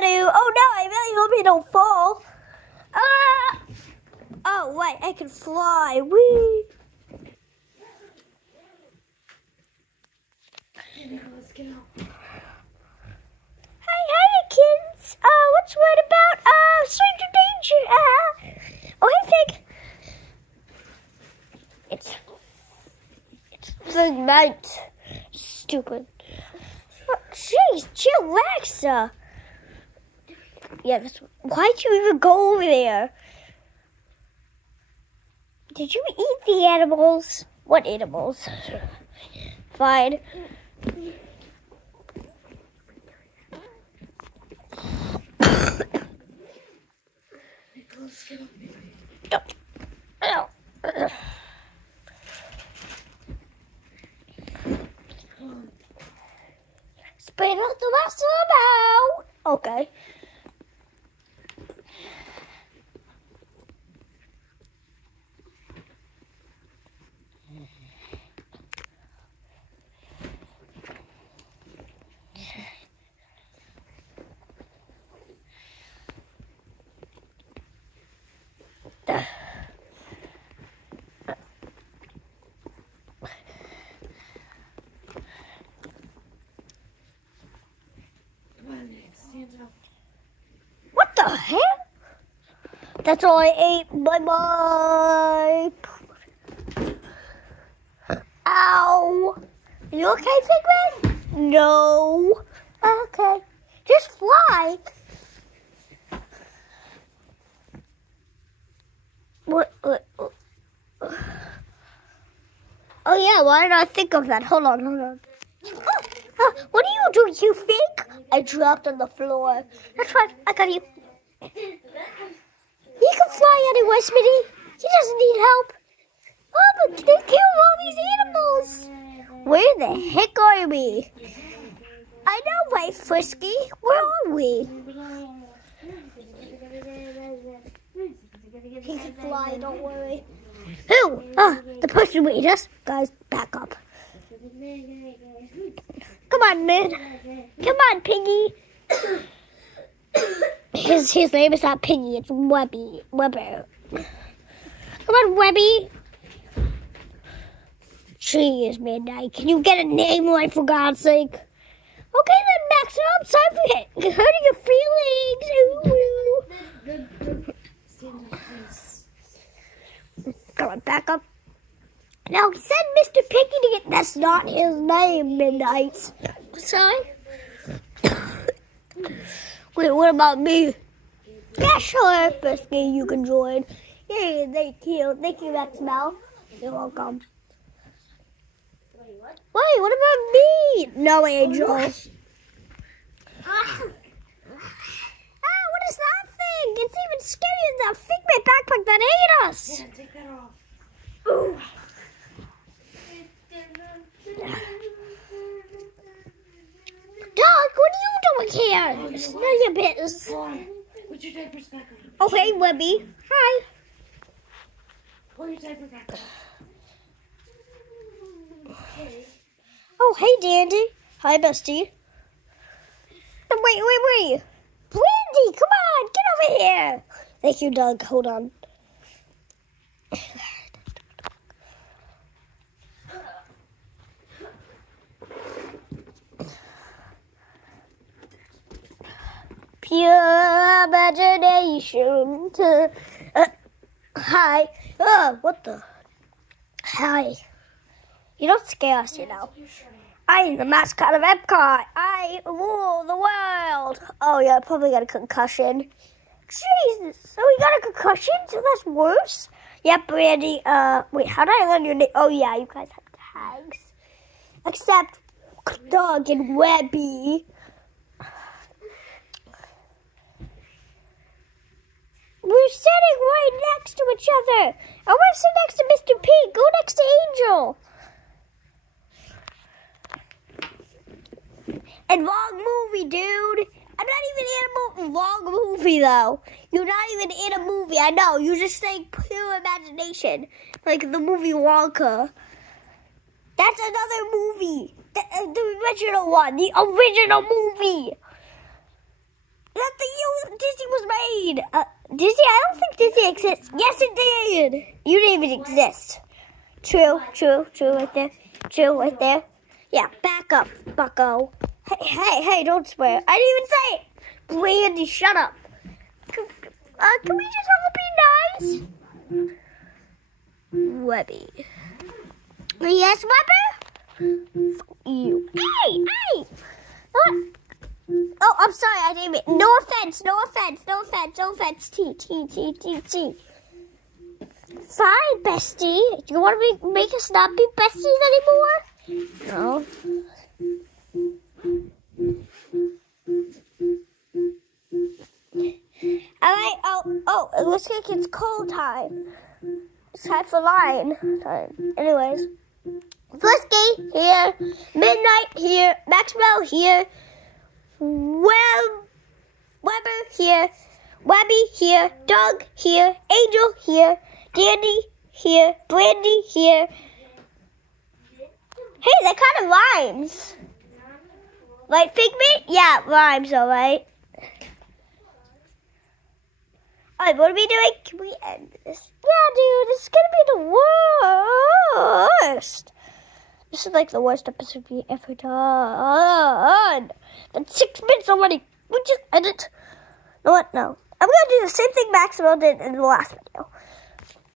to. Oh no, I really hope you don't fall. Oh wait, I can fly. Whee! Let's get out. Hey, kids. What's word about stranger danger? Oh, hey, Fig. It's the night. Stupid. Oh, jeez, chillaxa. Yeah, why'd you even go over there? Did you eat the animals? What animals? Fine. Let's get up, baby. Spit out the rest of them out. Okay. What the hell? That's all I ate. Bye-bye. Ow. Are you okay, Figman? No. Okay. Just fly. What? Oh, yeah. Why did I think of that? Hold on. What are you doing, you fake? I dropped on the floor. That's fine. I got you. He can fly anyway, Smitty. He doesn't need help. Oh, but they killed all these animals. Where the heck are we? I know, right, Frisky. Where are we? He can fly, don't worry. Who? The person who ate us. Guys, back up. Come on, man. Come on, Piggy. His name is not Piggy, it's Webber. Come on, Webby. Jeez, Midnight. Can you get a name right, for God's sake? Okay, then, Max, I'm sorry for hurting your feelings. Come on, back up. Now, he said Mr. Piggy to get... That's not his name, Midnight. Sorry? Wait, what about me? Yeah, sure, Frisky, you can join. Yeah, thank you. Thank you, that smell. You're welcome. Wait, what about me? No, Angel. What is that thing? It's even scarier than that Figment backpack that ate us. Yeah, take that off. Ooh. Doug, what are you doing here? It's none of your business. Put your diapers back on. Oh, hey, Webby. Hi. Pull your diaper back on. Oh, hey, Dandy. Hi, Bestie. Wait. Brandy, come on. Get over here. Thank you, Doug. Hold on. Pure imagination. Hi. What the? Hi. You don't scare us, you know. I'm the mascot of Epcot. I rule the world. Oh, yeah, I probably got a concussion. Jesus. So we got a concussion? So that's worse? Yep, Brandy. Wait, how did I learn your name? Oh, yeah, you guys have tags. Except Doug and Webby. We're sitting right next to each other. I want to sit next to Mr. P. Go next to Angel. And long movie, dude. I'm not even in a long movie, though. You're not even in a movie. I know. You're just saying pure imagination. Like the movie Wonka. That's another movie. The original one. The original movie. No, mean? Disney? I don't think Disney exists. Yes, it did. You didn't even exist. True right there. True right there. Yeah, back up, bucko. Hey, don't swear. I didn't even say it. Brandy, shut up. Can we just all be nice? Webby. Yes, Webber? You. Hey! What? Oh, I'm sorry, I didn't mean. No offense. T. Fine, bestie. Do you want to make us not be besties anymore? No. Alright, oh, it looks like it's call time. It's time for line time. Anyways. Frisky here. Midnight here. Maxwell here. Webber here. Webby here. Doug here. Angel here. Dandy here. Brandy here. Hey, that kind of rhymes. Like Figment? Yeah, it rhymes, alright. Alright, what are we doing? Can we end this? Yeah, dude, this is gonna be the worst. This is like the worst episode we ever done. That's 6 minutes already. We just edit. You know what? No. I'm gonna do the same thing Maxwell did in the last video.